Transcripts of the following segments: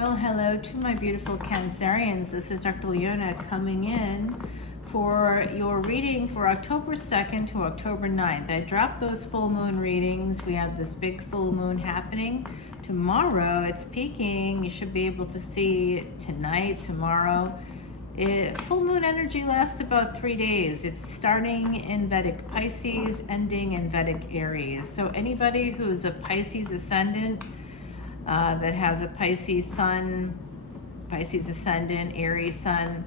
Well, hello to my beautiful Cancerians. This is Dr. Leona coming in for your reading for October 2nd to October 9th. I dropped those full moon readings. We have this big full moon happening tomorrow. It's peaking. You should be able to see tonight, tomorrow. Full moon energy lasts about 3 days. It's starting in Vedic Pisces, ending in Vedic Aries. So anybody who's a Pisces ascendant, that has a Pisces sun, Pisces ascendant, Aries sun,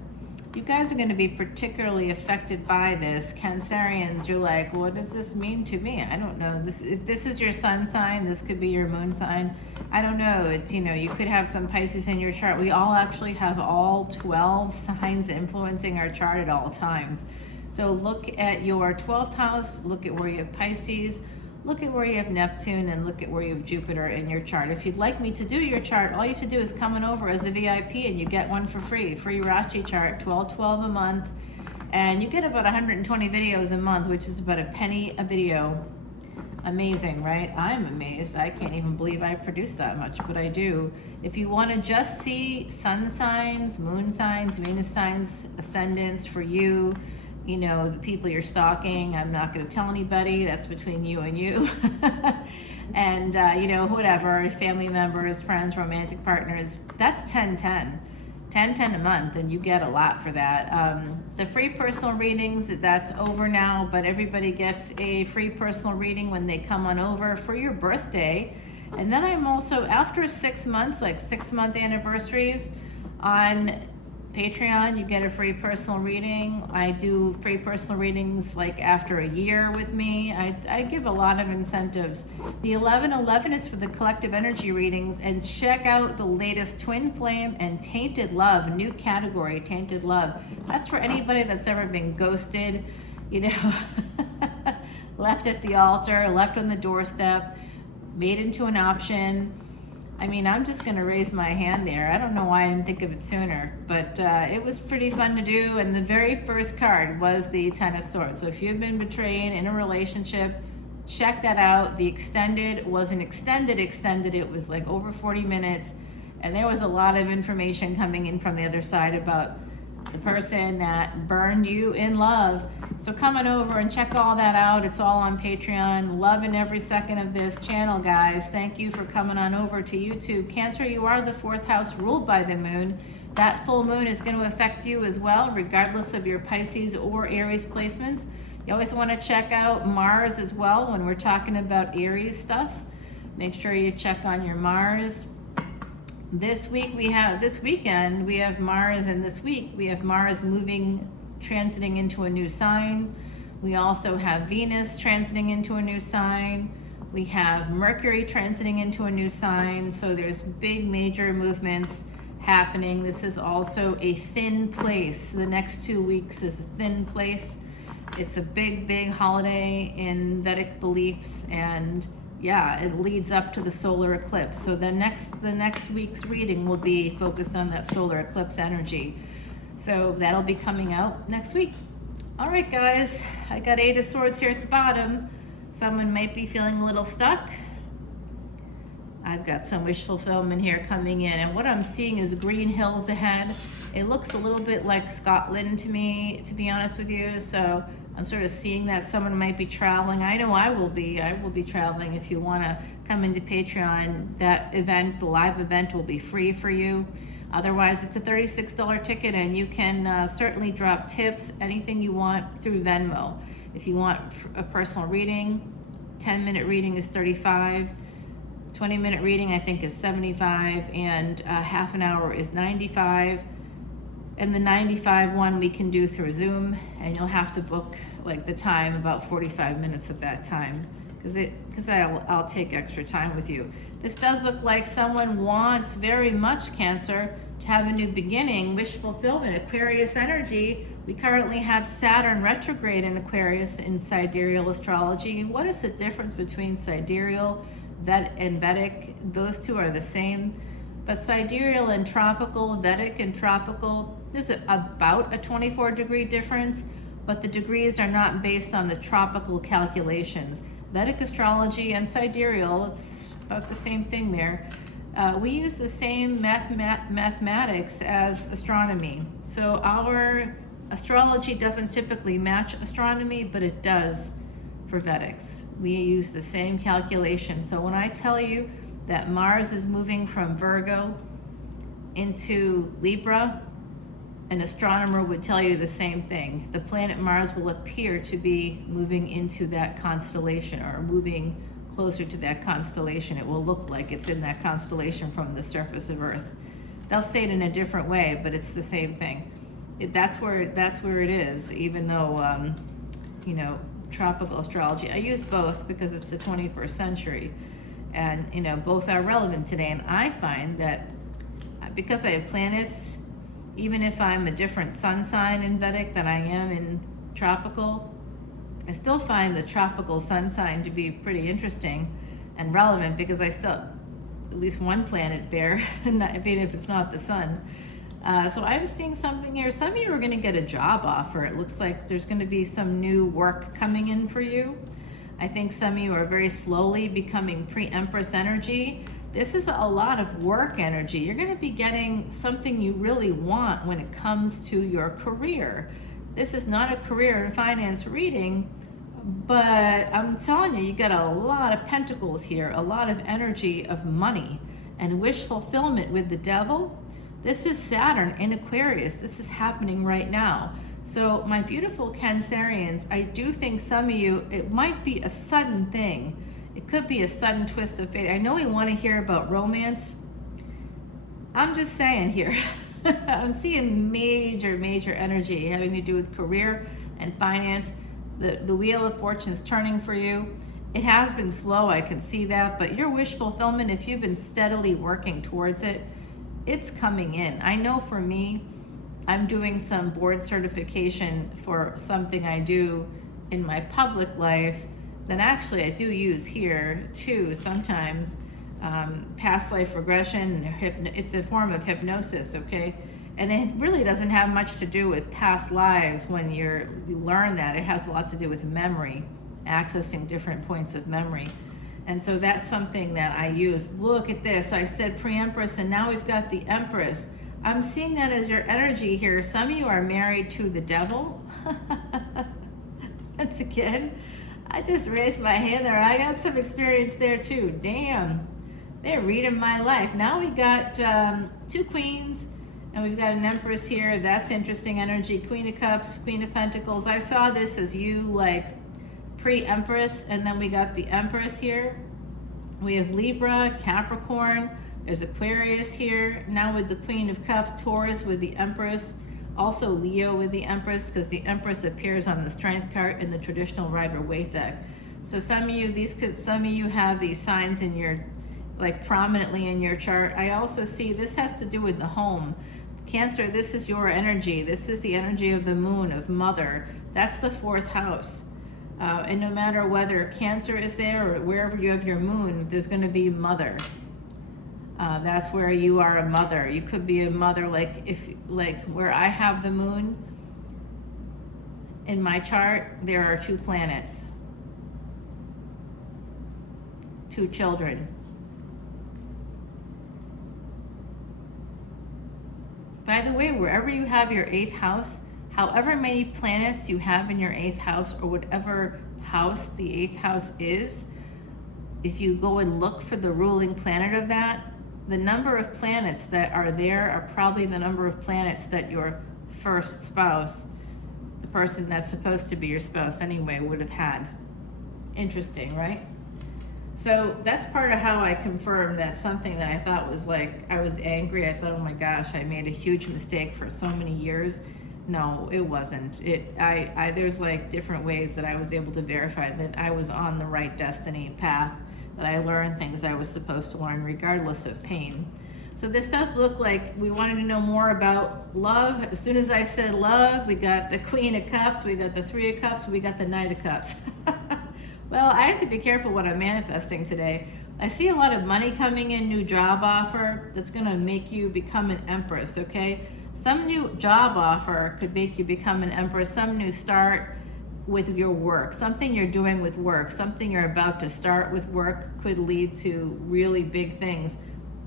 you guys are going to be particularly affected by this. Cancerians, you're like, what does this mean to me? I don't know. If this is your sun sign, this could be your moon sign. I don't know. It's, you could have some Pisces in your chart. We all actually have all 12 signs influencing our chart at all times. So look at your 12th house, look at where you have Pisces, look at where you have Neptune, and look at where you have Jupiter in your chart. If you'd like me to do your chart, all you have to do is come on over as a VIP and you get one for free. Free Rashi chart, $12.12 a month. And you get about 120 videos a month, which is about a penny a video. Amazing, right? I'm amazed. I can't even believe I produce that much, but I do. If you want to just see sun signs, moon signs, Venus signs, ascendants for you, the people you're stalking, I'm not going to tell anybody. That's between you and you. And, whatever, family members, friends, romantic partners, that's 10-10. 10-10 a month, and you get a lot for that. The free personal readings, that's over now, but everybody gets a free personal reading when they come on over for your birthday. And then I'm also, after 6 months, like 6-month anniversaries, on Patreon, you get a free personal reading. I do free personal readings like after a year with me. I give a lot of incentives. The 11/11 is for the collective energy readings, and check out the latest Twin Flame and Tainted Love, new category, Tainted Love. That's for anybody that's ever been ghosted, left at the altar, left on the doorstep, made into an option. I mean, I'm just going to raise my hand there. I don't know why I didn't think of it sooner, but it was pretty fun to do. And the very first card was the Ten of Swords. So if you've been betrayed in a relationship, check that out. The extended was an extended. It was like over 40 minutes. And there was a lot of information coming in from the other side about the person that burned you in love. So come on over and check all that out. It's all on Patreon. Loving every second of this channel, guys. Thank you for coming on over to YouTube. Cancer, you are the 4th house ruled by the moon. That full moon is going to affect you as well, regardless of your Pisces or Aries placements. You always want to check out Mars as well when we're talking about Aries stuff. Make sure you check on your Mars. This weekend we have Mars, and this week we have Mars transiting into a new sign. We also have Venus transiting into a new sign. We have Mercury transiting into a new sign. So there's big major movements happening. This is also a thin place. The next 2 weeks is a thin place. It's a big holiday in Vedic beliefs, and yeah, it leads up to the solar eclipse. So the next week's reading will be focused on that solar eclipse energy. So that'll be coming out next week. All right, guys, I got 8 of Swords here at the bottom. Someone might be feeling a little stuck. I've got some wish fulfillment here coming in, and what I'm seeing is green hills ahead. It looks a little bit like Scotland to me, to be honest with you. So I'm sort of seeing that someone might be traveling. I know I will be. I will be traveling. If you want to come into Patreon, that event, the live event, will be free for you. Otherwise, it's a $36 ticket, and you can certainly drop tips, anything you want, through Venmo. If you want a personal reading, 10-minute reading is $35. 20-minute reading, I think, is $75, and half an hour is $95. And the 95 one we can do through Zoom, and you'll have to book like the time, about 45 minutes of that time, because I'll take extra time with you. This does look like someone wants very much, Cancer, to have a new beginning, wish fulfillment, Aquarius energy. We currently have Saturn retrograde in Aquarius in sidereal astrology. What is the difference between sidereal and Vedic? Those two are the same. But sidereal and tropical, Vedic and tropical, there's about a 24-degree difference, but the degrees are not based on the tropical calculations. Vedic astrology and sidereal, it's about the same thing there. We use the same mathematics as astronomy. So our astrology doesn't typically match astronomy, but it does for Vedics. We use the same calculation. So when I tell you that Mars is moving from Virgo into Libra, an astronomer would tell you the same thing. The planet Mars will appear to be moving into that constellation, or moving closer to that constellation. It will look like it's in that constellation from the surface of Earth. They'll say it in a different way, but it's the same thing. That's where it is, even though, tropical astrology. I use both because it's the 21st century, and, both are relevant today. And I find that because I have planets, even if I'm a different sun sign in Vedic than I am in tropical, I still find the tropical sun sign to be pretty interesting and relevant, because I still at least one planet there, even if it's not the sun. So I'm seeing something here. Some of you are going to get a job offer. It looks like there's going to be some new work coming in for you. I think some of you are very slowly becoming pre-Empress energy. This is a lot of work energy. You're going to be getting something you really want when it comes to your career. This is not a career and finance reading, but I'm telling you, you got a lot of pentacles here, a lot of energy of money and wish fulfillment with the devil. This is Saturn in Aquarius. This is happening right now. So my beautiful Cancerians, I do think some of you, it might be a sudden thing. It could be a sudden twist of fate. I know we want to hear about romance. I'm just saying here, I'm seeing major energy having to do with career and finance. The wheel of fortune's turning for you. It has been slow, I can see that, but your wish fulfillment, if you've been steadily working towards it, it's coming in. I know for me, I'm doing some board certification for something I do in my public life that actually I do use here too sometimes. Past life regression, it's a form of hypnosis, okay? And it really doesn't have much to do with past lives when you learn that. It has a lot to do with memory, accessing different points of memory. And so that's something that I use. Look at this, I said pre-Empress, and now we've got the Empress. I'm seeing that as your energy here. Some of you are married to the devil. Once again, I just raised my hand there. I got some experience there too. Damn, they're reading my life. Now we got two queens, and we've got an Empress here. That's interesting energy. Queen of Cups, Queen of Pentacles. I saw this as you like pre-Empress, and then we got the Empress here. We have Libra, Capricorn. There's Aquarius here. Now with the Queen of Cups, Taurus with the Empress. Also Leo with the Empress, because the Empress appears on the Strength card in the traditional Rider-Waite deck. So some of you have these signs in your, like prominently in your chart. I also see this has to do with the home. Cancer, this is your energy. This is the energy of the moon, of mother. That's the fourth house. And no matter whether Cancer is there or wherever you have your moon, there's going to be mother. That's where you are a mother. You could be a mother, like where I have the moon in my chart, there are two planets, two children. By the way, wherever you have your 8th house, however many planets you have in your 8th house, or whatever house the 8th house is, if you go and look for the ruling planet of that, the number of planets that are there are probably the number of planets that your first spouse, the person that's supposed to be your spouse anyway, would have had. Interesting, right? So that's part of how I confirmed that something that I thought was like, I was angry. I thought, oh my gosh, I made a huge mistake for so many years. No, it wasn't. There's like different ways that I was able to verify that I was on the right destiny path, that I learned things I was supposed to learn regardless of pain. So this does look like we wanted to know more about love. As soon as I said love, we got the Queen of Cups, we got the 3 of Cups, we got the Knight of Cups. Well, I have to be careful what I'm manifesting today. I see a lot of money coming in, new job offer that's going to make you become an Empress, okay? Some new job offer could make you become an Empress, some new start with your work, something you're doing with work, something you're about to start with work could lead to really big things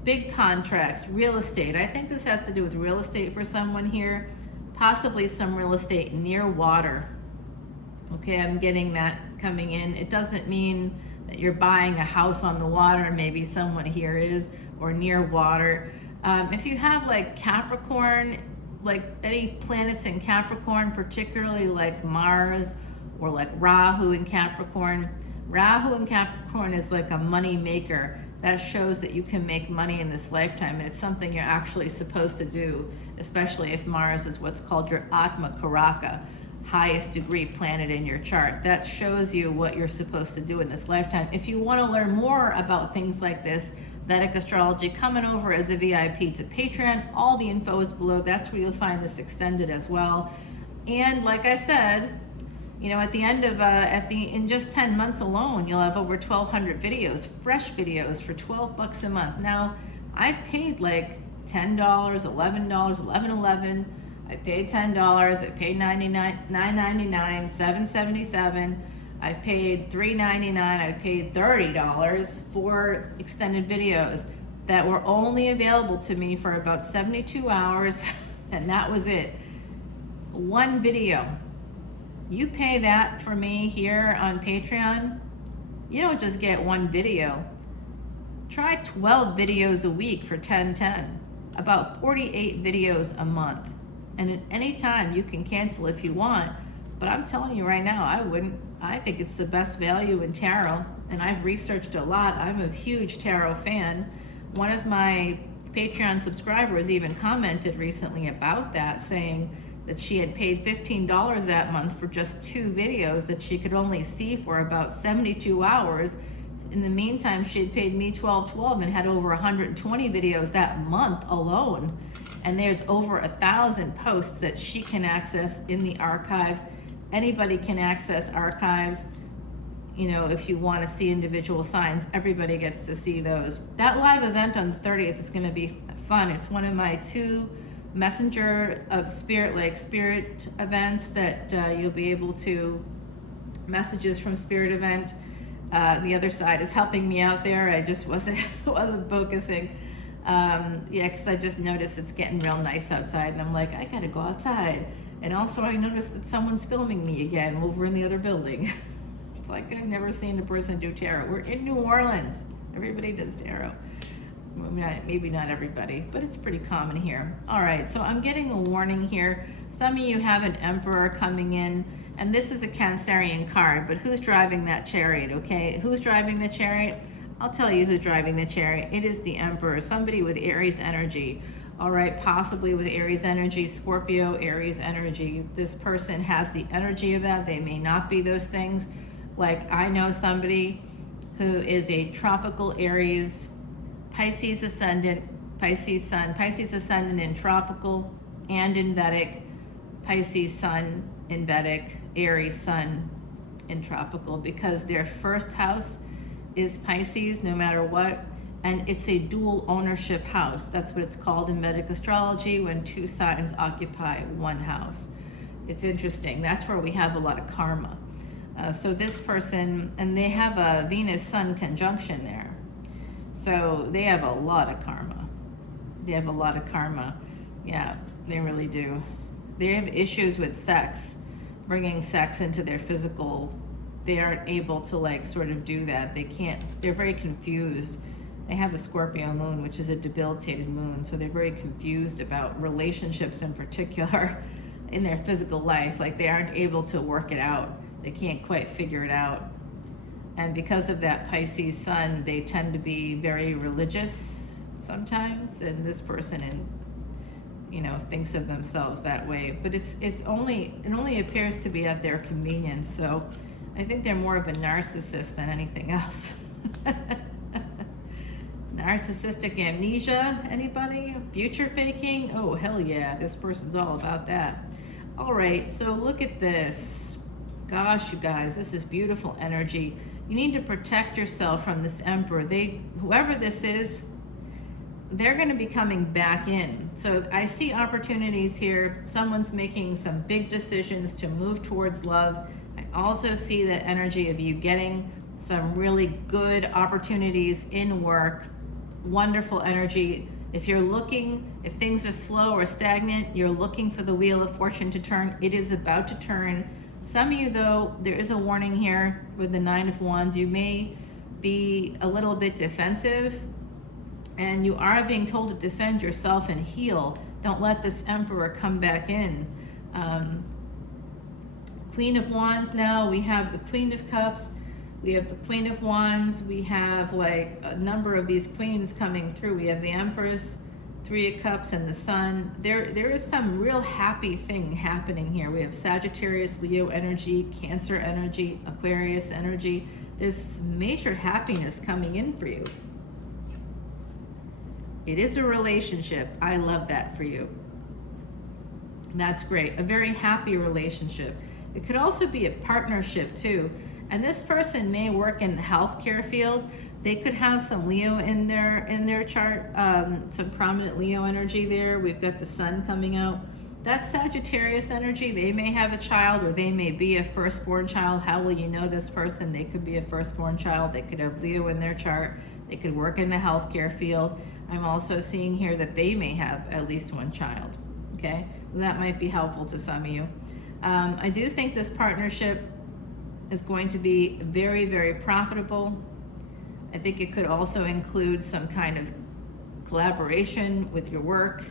big contracts, real estate. I think this has to do with real estate for someone here, possibly some real estate near water. Okay, I'm getting that coming in. It doesn't mean that you're buying a house on the water, maybe someone here is, or near water. If you have like Capricorn, like any planets in Capricorn, particularly like Mars or like Rahu in Capricorn. Rahu in Capricorn is like a money maker. That shows that you can make money in this lifetime, and it's something you're actually supposed to do, especially if Mars is what's called your Atma Karaka, highest degree planet in your chart. That shows you what you're supposed to do in this lifetime. If you want to learn more about things like this, Vedic Astrology, coming over as a VIP to Patreon. All the info is below. That's where you'll find this extended as well. And like I said, you know, at the end of in just 10 months alone, you'll have over 1,200 videos, fresh videos for $12 a month. Now, I've paid like $10, $11, $11.11. I paid $10. I paid $9.99, $7.77. I've paid $3.99. I paid $30 for extended videos that were only available to me for about 72 hours, and that was it. One video. You pay that for me here on Patreon, you don't just get one video. Try 12 videos a week for $10.10, about 48 videos a month. And at any time you can cancel if you want, but I'm telling you right now, I wouldn't. I think it's the best value in tarot, and I've researched a lot. I'm a huge tarot fan. One of my Patreon subscribers even commented recently about that, saying that she had paid $15 that month for just 2 videos that she could only see for about 72 hours. In the meantime, she had paid me $12.12 and had over 120 videos that month alone. And there's over 1,000 posts that she can access in the archives. Anybody can access archives. You know, if you want to see individual signs, everybody gets to see those. That live event on the 30th is going to be fun. It's one of my 2 messenger of spirit, like spirit events that you'll be able to, messages from spirit event. The other side is helping me out there. I just wasn't focusing. Yeah, because I just noticed it's getting real nice outside, and I'm like, I gotta go outside. And also I noticed that someone's filming me again over in the other building. It's like I've never seen a person do tarot. We're in New Orleans. Everybody does tarot. Maybe not everybody, but it's pretty common here. All right, so I'm getting a warning here. Some of you have an Emperor coming in, and this is a Cancerian card, but who's driving that chariot, okay? Who's driving the chariot? I'll tell you who's driving the chariot. It is the Emperor, somebody with Aries energy. All right, possibly with Aries energy, Scorpio, Aries energy. This person has the energy of that. They may not be those things. Like I know somebody who is a tropical Aries, Pisces ascendant, Pisces sun, Pisces ascendant in tropical and in Vedic, Pisces sun in Vedic, Aries sun in tropical, because their first house is Pisces no matter what, and it's a dual ownership house. That's what it's called in Vedic astrology, when 2 signs occupy one house. It's interesting. That's where we have a lot of karma. So this person, and they have a Venus-Sun conjunction there. So they have a lot of karma. They have a lot of karma. Yeah, they really do. They have issues with sex, bringing sex into their physical. They aren't able to like sort of do that. They can't, they're very confused. They have a Scorpio moon, which is a debilitated moon. So they're very confused about relationships in particular in their physical life. Like they aren't able to work it out. They can't quite figure it out. And because of that Pisces sun, they tend to be very religious sometimes. And this person, you know, thinks of themselves that way. But it only appears to be at their convenience. So I think they're more of a narcissist than anything else. Narcissistic amnesia, anybody? Future faking? Oh, hell yeah, this person's all about that. All right, so look at this. Gosh, you guys, this is beautiful energy. You need to protect yourself from this Emperor. Whoever this is, they're going to be coming back in. So I see opportunities here. Someone's making some big decisions to move towards love. I also see the energy of you getting some really good opportunities in work, wonderful energy. If things are slow or stagnant, you're looking for the wheel of fortune to turn. It is about to turn. Some of you, though, there is a warning here with the Nine of Wands. You may be a little bit defensive, and you are being told to defend yourself and heal. Don't let this Emperor come back in. Queen of Wands now, we have the Queen of Cups, we have the Queen of Wands, we have like a number of these queens coming through. We have the Empress, Three of Cups, and the Sun. There is some real happy thing happening here. We have Sagittarius, Leo energy, Cancer energy, Aquarius energy. There's major happiness coming in for you. It is a relationship. I love that for you. That's great. A very happy relationship. It could also be a partnership too. And this person may work in the healthcare field. They could have some Leo in their chart, some prominent Leo energy there. We've got the Sun coming out. That's Sagittarius energy. They may have a child, or they may be a firstborn child. How will you know this person? They could be a firstborn child. They could have Leo in their chart. They could work in the healthcare field. I'm also seeing here that they may have at least one child. Okay, that might be helpful to some of you. I do think this partnership is going to be very, very profitable. I think it could also include some kind of collaboration with your work.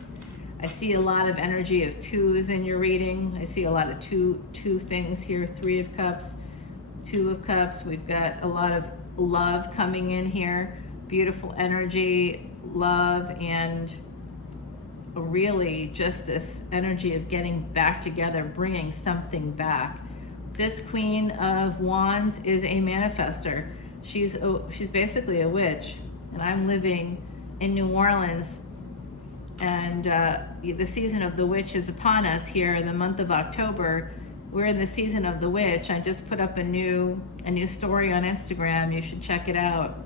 I see a lot of energy of twos in your reading. I see a lot of two things here. Three of Cups, Two of Cups. We've got a lot of love coming in here. Beautiful energy, love, and really just this energy of getting back together, bringing something back. This Queen of Wands is a manifester. She's basically a witch, and I'm living in New Orleans, and the season of the witch is upon us here in the month of October. We're in the season of the witch. I just put up a new story on Instagram. You should check it out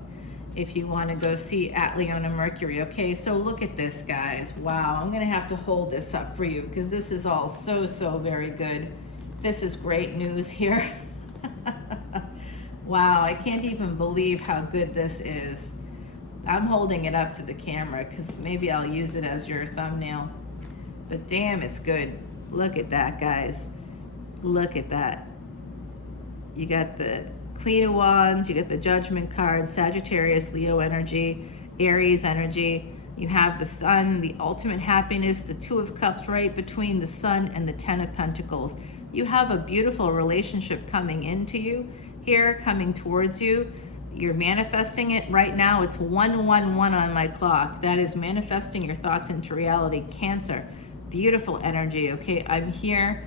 if you want to go see at Leona Mercury. Okay, so look at this, guys. Wow, I'm gonna have to hold this up for you because this is all so very good. This is great news here. Wow, I can't even believe how good this is. I'm holding it up to the camera because maybe I'll use it as your thumbnail. But damn, it's good. Look at that, guys. Look at that. You got the Queen of Wands, you got the Judgment card, Sagittarius, Leo energy, Aries energy. You have the Sun, the ultimate happiness, the Two of Cups right between the Sun and the Ten of Pentacles. You have a beautiful relationship coming into you here, coming towards you. You're manifesting it right now. It's 111 on my clock. That is manifesting your thoughts into reality. Cancer, beautiful energy. Okay, I'm here.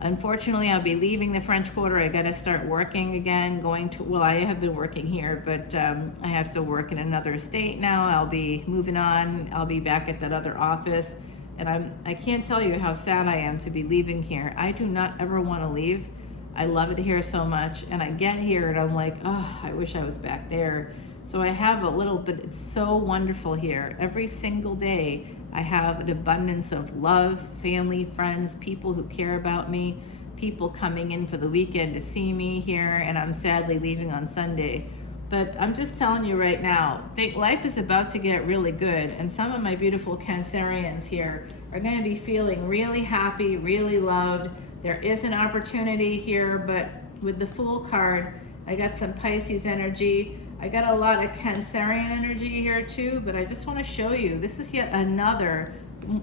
Unfortunately, I'll be leaving the French Quarter. I got to start working again, I have been working here, but I have to work in another state now. I'll be moving on. I'll be back at that other office. And I can't tell you how sad I am to be leaving here. I do not ever want to leave. I love it here so much. And I get here and I'm like, oh, I wish I was back there. So I have a little bit, it's so wonderful here. Every single day, I have an abundance of love, family, friends, people who care about me, people coming in for the weekend to see me here, and I'm sadly leaving on Sunday. But I'm just telling you right now, life is about to get really good, and some of my beautiful Cancerians here are going to be feeling really happy, really loved. There is an opportunity here, but with the Fool card, I got some Pisces energy. I got a lot of Cancerian energy here too, but I just want to show you, this is yet another,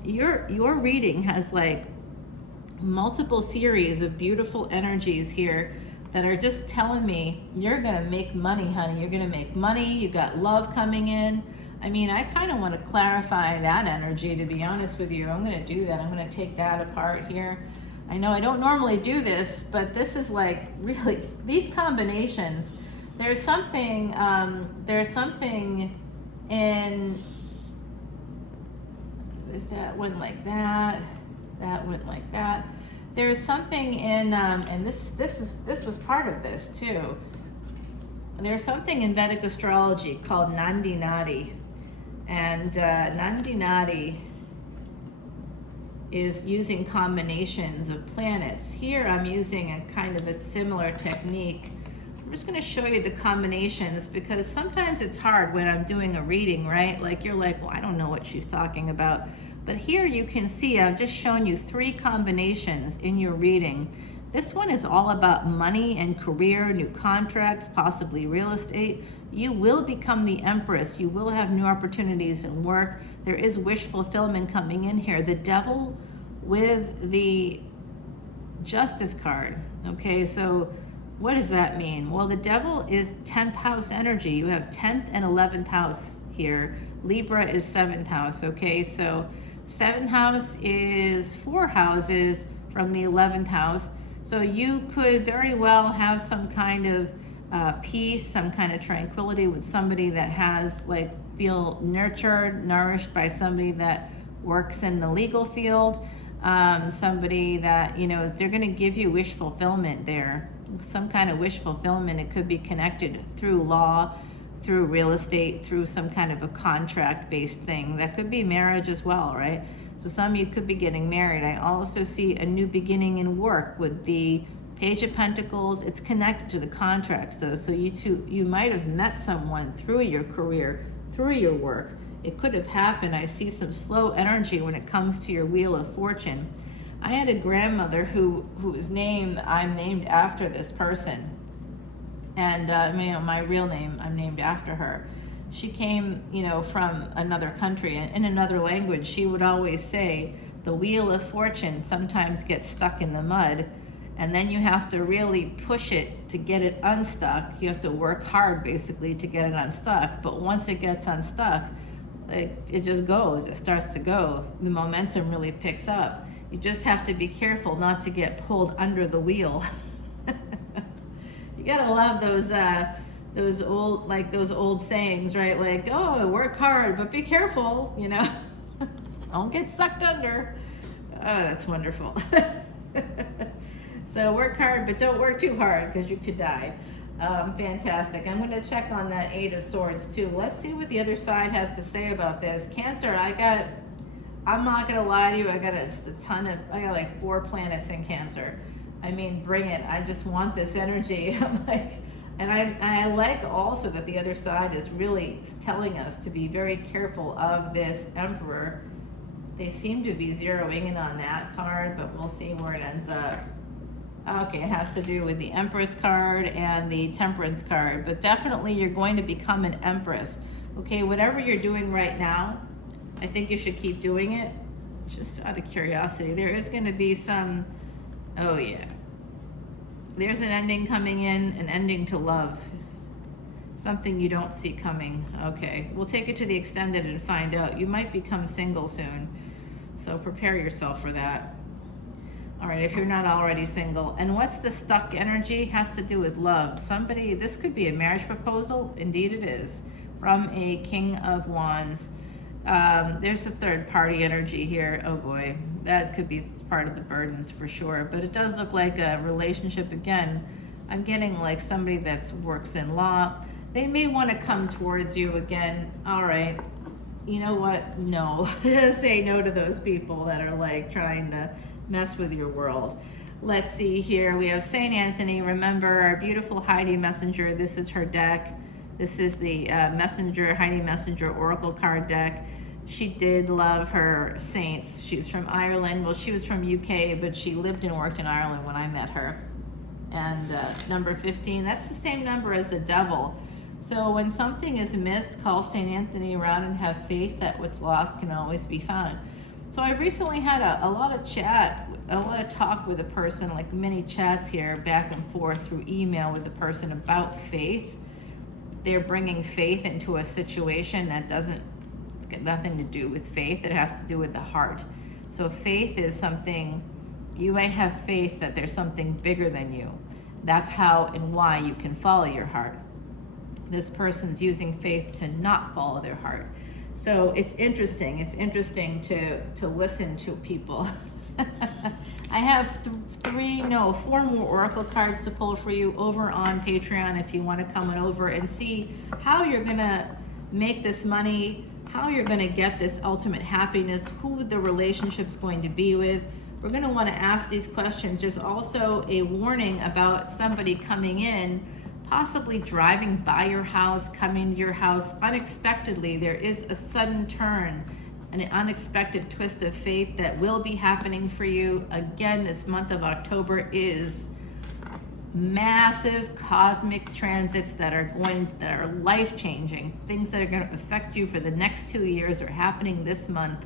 your reading has like multiple series of beautiful energies here that are just telling me you're going to make money, honey. You're going to make money. You got love coming in. I mean, I kind of want to clarify that energy, to be honest with you. I'm going to do that. I'm going to take that apart here. I know I don't normally do this, but this is like really, these combinations, there's something in, that went like that went like that. There's something in, and this was part of this too. There's something in Vedic astrology called Nandi Nadi, and Nandi Nadi is using combinations of planets. Here I'm using a kind of a similar technique I'm just going to show you the combinations, because sometimes it's hard when I'm doing a reading, right? Like you're like, well, I don't know what she's talking about. But here you can see I've just shown you 3 combinations in your reading. This one is all about money and career, new contracts, possibly real estate. You will become the Empress. You will have new opportunities in work. There is wish fulfillment coming in here. The Devil with the Justice card. Okay, so what does that mean? Well, the Devil is 10th house energy. You have 10th and 11th house here. Libra is 7th house. Okay, so 7th house is 4 houses from the 11th house. So you could very well have some kind of peace, some kind of tranquility with somebody that has, like, feel nurtured, nourished by somebody that works in the legal field. Somebody that, you know, they're going to give you wish fulfillment there. Some kind of wish fulfillment. It could be connected through law, through real estate, through some kind of a contract-based thing. That could be marriage as well, right? So some of you could be getting married. I also see a new beginning in work with the Page of Pentacles. It's connected to the contracts, though. So you might have met someone through your career, through your work. It could have happened. I see some slow energy when it comes to your Wheel of Fortune. I had a grandmother whose name I'm named after this person. And you know, my real name, I'm named after her. She came, you know, from another country, and in another language. She would always say, the Wheel of Fortune sometimes gets stuck in the mud, and then you have to really push it to get it unstuck. You have to work hard, basically, to get it unstuck. But once it gets unstuck, it just goes. It starts to go. The momentum really picks up. You just have to be careful not to get pulled under the wheel. You gotta love those old sayings, right? Like, oh, work hard, but be careful, you know. Don't get sucked under. Oh, that's wonderful. So work hard, but don't work too hard, because you could die. Fantastic. I'm going to check on that 8 of Swords too. Let's see what the other side has to say about this. Cancer, I'm not going to lie to you, I got like 4 planets in Cancer. I mean, bring it. I just want this energy. I'm like, and I like also that the other side is really telling us to be very careful of this Emperor. They seem to be zeroing in on that card, but we'll see where it ends up. Okay, it has to do with the Empress card and the Temperance card, but definitely you're going to become an Empress. Okay, whatever you're doing right now, I think you should keep doing it. Just out of curiosity, there is going to be some, oh yeah, there's an ending coming in, an ending to love. Something you don't see coming. Okay, we'll take it to the extended and find out. You might become single soon, so prepare yourself for that. All right, if you're not already single. And what's the stuck energy? Has to do with love. Somebody, this could be a marriage proposal. Indeed it is. From a King of Wands. There's a third party energy here. Oh boy, that could be part of the burdens for sure. But it does look like a relationship again. I'm getting like somebody that works in law. They may want to come towards you again. All right, you know what? No. Say no to those people that are like trying to mess with your world. Let's see here. We have Saint Anthony. Remember our beautiful Heidi Messenger. This is her deck. This is the Heidi Messenger Oracle card deck. She did love her saints. She's from Ireland. Well, she was from UK, but she lived and worked in Ireland when I met her. And number 15, that's the same number as the Devil. So when something is missed, call Saint Anthony around and have faith that what's lost can always be found. So I've recently had a lot of talk with a person, like many chats here, back and forth through email with the person about faith. They're bringing faith into a situation that doesn't get nothing to do with faith. It has to do with the heart. So faith is something, you might have faith that there's something bigger than you. That's how and why you can follow your heart. This person's using faith to not follow their heart. So it's interesting. It's interesting to listen to people. I have 4 more Oracle cards to pull for you over on Patreon if you want to come on over and see how you're going to make this money, how you're going to get this ultimate happiness, who the relationship's going to be with. We're going to want to ask these questions. There's also a warning about somebody coming in, possibly driving by your house, coming to your house unexpectedly. There is a sudden turn, an unexpected twist of fate that will be happening for you. Again, this month of October is massive cosmic transits that are life-changing. Things that are going to affect you for the next 2 years are happening this month.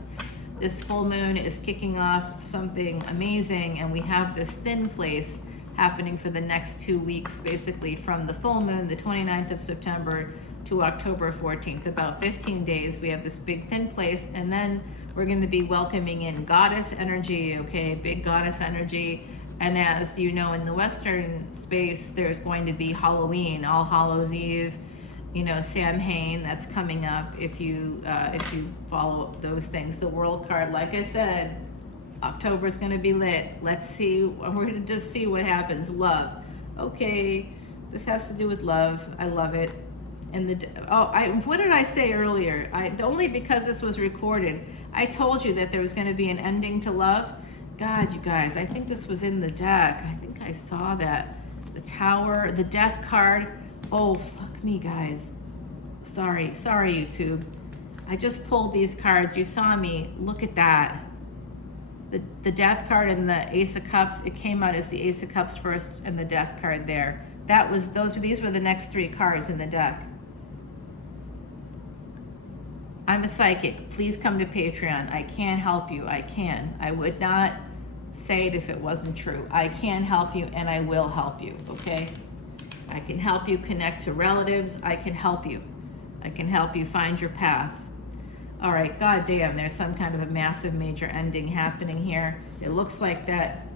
This full moon is kicking off something amazing, and we have this thin place happening for the next 2 weeks, basically from the full moon, the 29th of September, to October 14th. About 15 days, we have this big thin place, and then we're going to be welcoming in goddess energy, okay, big goddess energy. And as you know, in the Western space, there's going to be Halloween, All Hallows Eve, you know, Samhain, that's coming up if you follow those things. The World card, like I said, October's going to be lit. Let's see, we're going to just see what happens. Love. Okay, this has to do with love. I love it. And what did I say earlier? Only because this was recorded, I told you that there was going to be an ending to love. God, you guys, I think this was in the deck. I think I saw that. The Tower, the Death card. Oh, fuck me, guys. Sorry, YouTube. I just pulled these cards. You saw me. Look at that. The Death card and the Ace of Cups. It came out as the Ace of Cups first and the Death card there. These were the next 3 cards in the deck. I'm a psychic. Please come to Patreon. I can help you. I can. I would not say it if it wasn't true. I can help you, and I will help you, okay? I can help you connect to relatives. I can help you. I can help you find your path. All right, goddamn, there's some kind of a massive major ending happening here. It looks like that,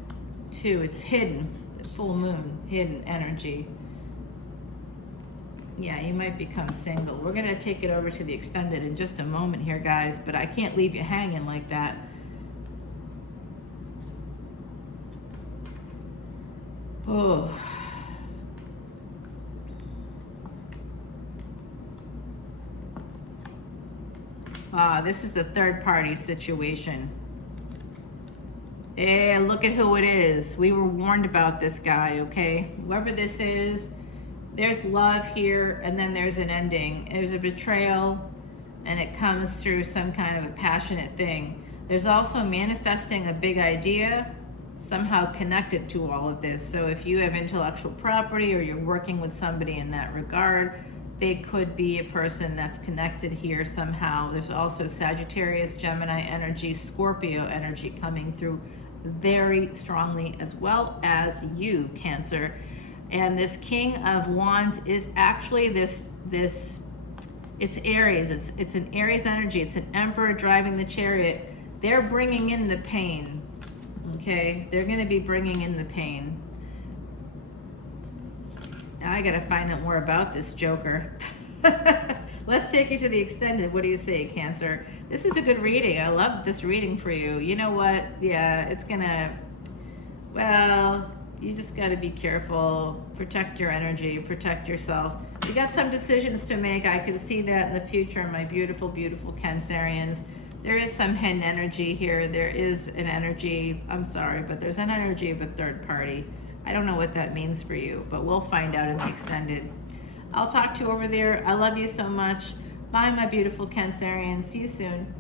too. It's hidden. The full moon, hidden energy. Yeah, you might become single. We're going to take it over to the extended in just a moment here, guys, but I can't leave you hanging like that. Oh. This is a third-party situation. Yeah, look at who it is. We were warned about this guy, okay? Whoever this is, there's love here, and then there's an ending. There's a betrayal, and it comes through some kind of a passionate thing. There's also manifesting a big idea, somehow connected to all of this. So if you have intellectual property or you're working with somebody in that regard, they could be a person that's connected here somehow. There's also Sagittarius, Gemini energy, Scorpio energy coming through very strongly, as well as you, Cancer. And this King of Wands is actually this it's Aries. It's an Aries energy. It's an Emperor driving the chariot. They're bringing in the pain. Okay? They're going to be bringing in the pain. Now I got to find out more about this Joker. Let's take it to the extended. What do you say, Cancer? This is a good reading. I love this reading for you. You know what? Yeah, it's going to, well, you just got to be careful, protect your energy, protect yourself. You got some decisions to make. I can see that in the future, my beautiful, beautiful Cancerians. There is some hidden energy here. There is an energy, I'm sorry, but there's an energy of a third party. I don't know what that means for you, but we'll find out in the extended. I'll talk to you over there. I love you so much. Bye, my beautiful Cancerians. See you soon.